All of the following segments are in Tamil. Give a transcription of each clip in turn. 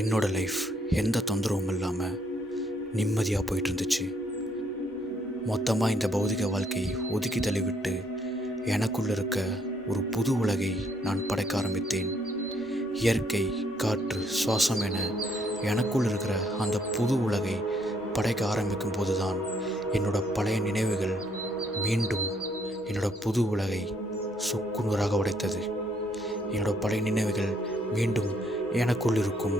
என்னோடய லைஃப் எந்த தொந்தரவும் இல்லாமல் நிம்மதியாக போயிட்டு இருந்துச்சு. மொத்தமாக இந்த பௌதிக வாழ்க்கையை ஒதுக்கி தள்ளிவிட்டு எனக்குள்ள இருக்க ஒரு புது உலகை நான் படைக்க ஆரம்பித்தேன். இயற்கை, காற்று, சுவாசம் என எனக்குள் இருக்கிற அந்த புது உலகை படைக்க ஆரம்பிக்கும் போது தான் என்னோட பழைய நினைவுகள் மீண்டும் என்னோட புது உலகை சுக்குநூறாக உடைத்தது. என்னோட பழைய நினைவுகள் மீண்டும் எனக்குள் இருக்கும்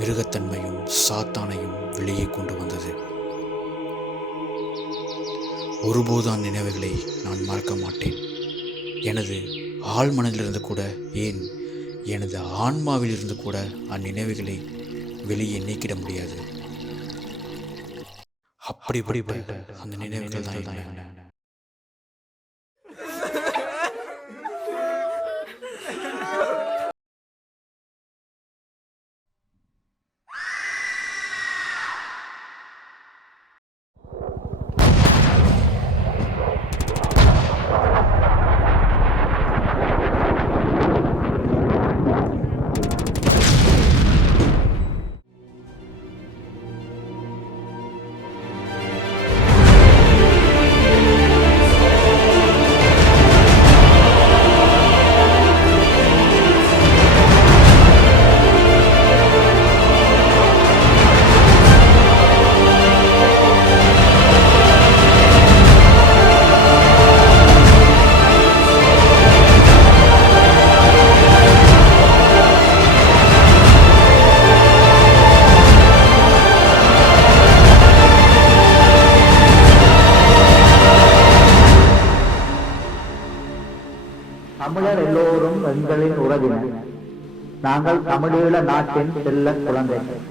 மிருகத்தன்மையும் சாத்தானையும் வெளியே கொண்டு வந்தது. ஒருபோது அந்த நினைவுகளை நான் மறக்க மாட்டேன். எனது ஆழ் மனதிலிருந்து கூட, ஏன் எனது ஆன்மாவில் இருந்து கூட அந்நினைவுகளை வெளியே நீக்கிட முடியாது. அப்படிப்பட்ட அந்த நினைவுகள் தான் என்ன. தமிழர் எல்லோரும் எங்களின் உறவினர். நாங்கள் தமிழீழ நாட்டின் செல்ல குழந்தைகள்.